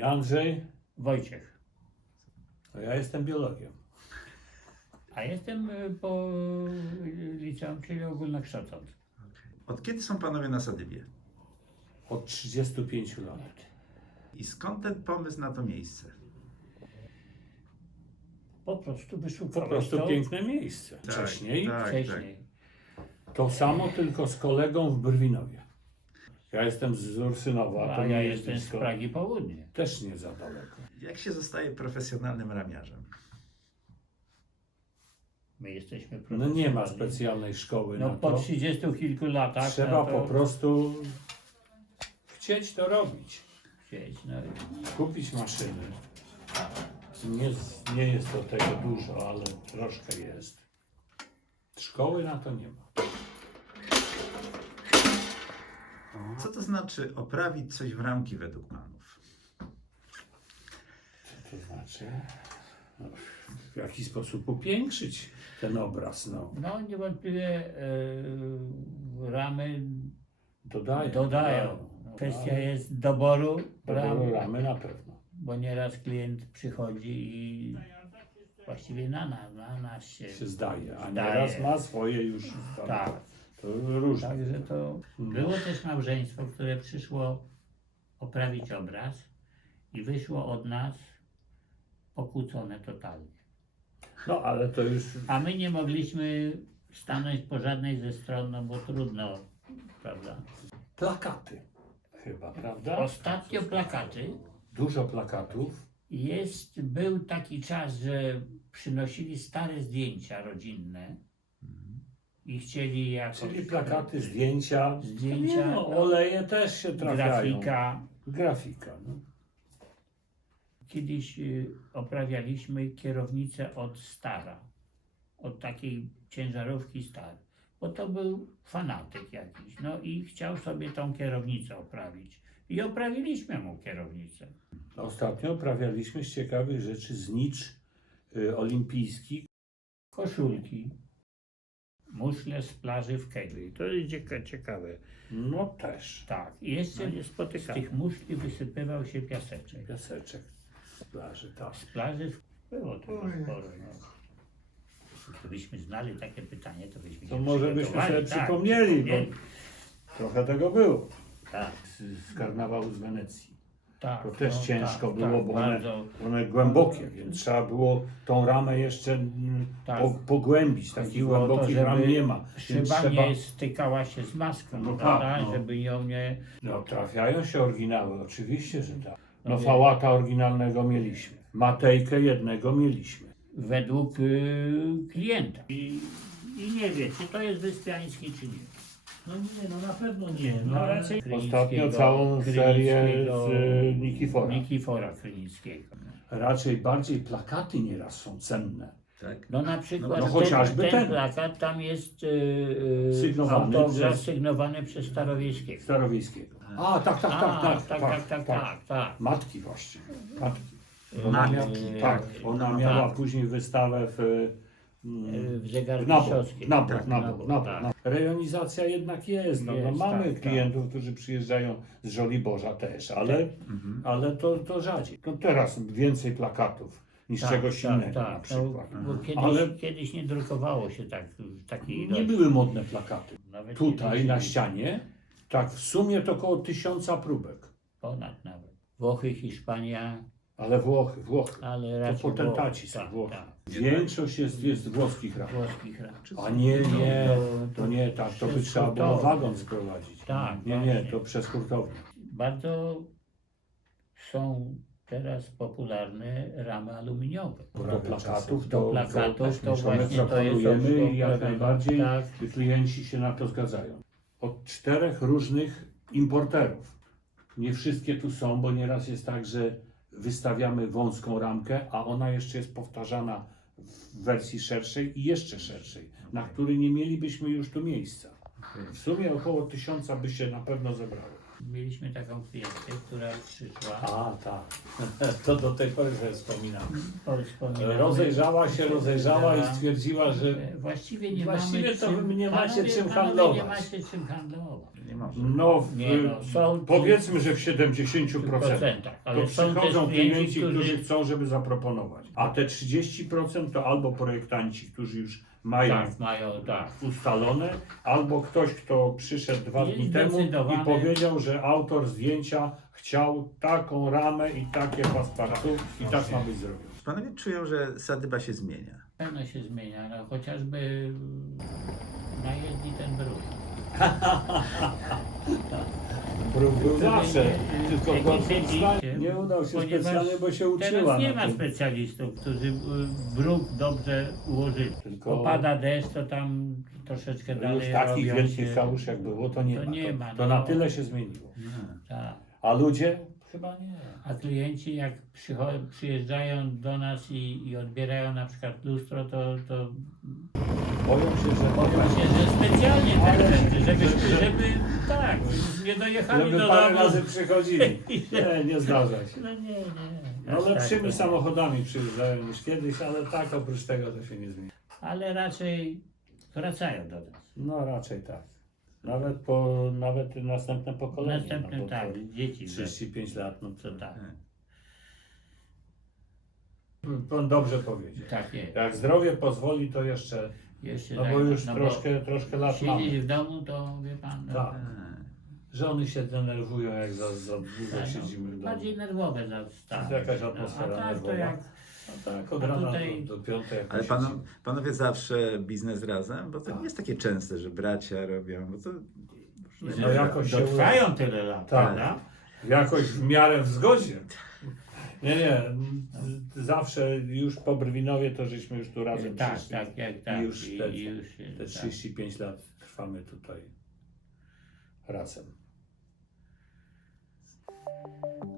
imię? Andrzej? Wojciech. A ja jestem biologiem. A jestem po liceum, czyli ogólnokształcący. Od kiedy są panowie na Sadybie? Od 35 lat. I skąd ten pomysł na to miejsce? Po prostu Po wyszukałeś prostu to piękne miejsce. Wcześniej wcześniej. to samo, tylko z kolegą w Brwinowie. Ja jestem z Ursynowa, to A nie ja jest jestem z blisko. Pragi Południe. Też nie za daleko. Jak się zostaje profesjonalnym ramiarzem? My jesteśmy No nie ma profesjonalni. specjalnej szkoły No na po to. 30 kilku latach Trzeba no to po prostu chcieć to robić. chcieć, no i Kupić maszyny. Nie jest to tego dużo, ale troszkę jest. Szkoły na to nie ma. Co to znaczy oprawić coś w ramki według panów? Co to znaczy? No, w jaki sposób upiększyć ten obraz, no. no niewątpliwie ramy Dodają. Kwestia jest doboru ram, Ramy na pewno. bo nieraz klient przychodzi i właściwie na nas się Się zdaje, a Zdaje. nieraz ma swoje już. tak. To różne. Także to było też małżeństwo, które przyszło oprawić obraz i wyszło od nas pokłócone totalnie. No ale to już A my nie mogliśmy stanąć po żadnej ze stron, no bo trudno, prawda? plakaty chyba, prawda? Ostatnio plakaty. Dużo plakatów. Był taki czas, że przynosili stare zdjęcia rodzinne i chcieli jakoś... Czyli plakaty, zdjęcia. Zdjęcia, Nie, no, oleje też się trafiają. Grafika. No. Kiedyś oprawialiśmy kierownicę od Stara, od takiej ciężarówki Star, bo to był fanatyk jakiś, no i chciał sobie tą kierownicę oprawić. I oprawiliśmy mu kierownicę. Ostatnio oprawialiśmy z ciekawych rzeczy znicz olimpijski. Koszulki, muszle z plaży w Kegli. To jest ciekawe. No też. Tak, i jeszcze nie spotykamy. Z tych muszli wysypywał się piaseczek. Piaseczek z plaży, tak. Z plaży było tego sporo. No. Gdybyśmy znali takie pytanie, to byśmy To się może byśmy przygotowali. sobie Tak, przypomnieli, bo trochę tego było. tak, Z karnawału z Wenecji. tak, To też no, ciężko tak, było, tak, bo bardzo, one głębokie, więc trzeba było tą ramę jeszcze Tak. pogłębić. Takich Chodziło o to, głębokich żeby ram nie ma. Więc szyba trzeba... nie stykała się z maską, No prawda? tak, no. Żeby ją nie... No trafiają się oryginały, oczywiście, że tak. No No nie. fałata oryginalnego mieliśmy. Matejkę jednego mieliśmy. według klienta. I nie wie, czy to jest Wyspiański, czy nie. No nie, no na pewno nie. No raczej Ostatnio całą serię z Nikifora. Nikifora Krynickiego. Raczej bardziej plakaty nieraz są cenne. Tak? No na przykład No chociażby ten. plakat, tam jest Sygnowany autograf przez- sygnowany przez Starowiejskiego. Starowiejskiego. A, tak. Tak. Matki właśnie. Matki. Matki, Tak, tak. ona miała później wystawę W zegarku Nabor, Pisowskim. nabor, Tak, nabor. tak. Rejonizacja jednak jest. No, Jest, mamy tak, klientów, którzy przyjeżdżają z Żoliborza też, ale to rzadziej. No teraz więcej plakatów niż czegoś innego na przykład. No, bo kiedyś nie drukowało się tak w takiej Nie ilości. były modne plakaty. Nawet Tutaj kiedyś na ścianie, tak w sumie to około 1000 próbek. Ponad nawet. Włochy, Hiszpania, Ale Włochy. ale To raczej potentaci są tak, Włochy. tak. Większość jest włoskich ram. Włoskich ram. A nie, to nie tak, to by Przez trzeba było hurtownię. wagon sprowadzić. Tak, Nie, właśnie. to przez hurtownię. Bardzo są teraz popularne ramy aluminiowe. Do plakatów Do plakatów to my właśnie to jest proponujemy i jak poprawione. najbardziej Tak. klienci się na to zgadzają. Od 4 różnych importerów. Nie wszystkie tu są, bo nieraz jest tak, że wystawiamy wąską ramkę, a ona jeszcze jest powtarzana w wersji szerszej i jeszcze szerszej, na której nie mielibyśmy już tu miejsca. W sumie około 1000 by się na pewno zebrało. Mieliśmy taką klientkę, która przyszła. A, tak. To do tej pory sobie wspominam. Wspominamy, Rozejrzała się że i stwierdziła, że właściwie nie właściwie mamy to czym, wy nie macie panowie, czym panowie handlować. Nie macie czym handlować. Nie może. no, Nie, no, są ci- powiedzmy, że w 70%. Ale To są też przychodzą klienci, którzy którzy chcą, żeby zaproponować. A te 30% to albo projektanci, którzy już mają tak, mają, tak. ustalone, albo ktoś, kto przyszedł 2 Jest dni temu i zdecydowany. powiedział, że autor zdjęcia chciał taką ramę i takie paspartu i tak ma być zrobione. Panowie czują, że Sadyba się zmienia. Pewno się zmienia, no, chociażby najezdni ten brud. Bruk był zawsze, nie- tylko nie- Gottfried nie- nie udał się ponieważ specjalnie, bo się uczyła Teraz nie na ma tym. specjalistów, którzy bruk dobrze ułożyli. Tylko- Opada deszcz, to tam troszeczkę dalej Już takich robią wielkich się- kałuż jak było, to nie To ma. nie ma, To no. na tyle się zmieniło. Tak. A ludzie? Chyba nie. A klienci jak przyjeżdżają do nas i odbierają na przykład lustro, to Boją się, że boją się, że specjalnie tak Ale- będzie, że- żeby tak, nie dojechali żeby do parę domu. razy przychodzili. Nie zdarza się. No nie. No Aż lepszymi tak to- samochodami przyjeżdżają niż kiedyś, ale tak oprócz tego to się nie zmieni. Ale raczej wracają do nas. No raczej tak. Nawet następne pokolenie. Następne no bo tak, to dzieci. 35 lat, no To tak. Pan dobrze powiedział. Tak jest. Jak zdrowie pozwoli, to jeszcze, Jeszcze no tak, bo już no bo troszkę lat mamy. siedzieć w domu, to wie pan, no, Tak. Żony się denerwują, jak za długo tak, siedzimy w domu. bardziej nerwowe zostały. Jakaś atmosfera a tak to nerwowa. jak No tak, od A rana tutaj- do piątej jak Ale siedzimy. panowie zawsze biznes razem? Bo to Tak. nie jest takie częste, że bracia robią, bo to... No jakoś się dotrwają tyle lat, Tak. prawda? Jakoś w miarę w zgodzie. Nie. Zawsze już po Brwinowie to żeśmy już tu razem Tak, przyszli. tak, jak tak. I już te, już, te tak. 35 lat trwamy tutaj razem.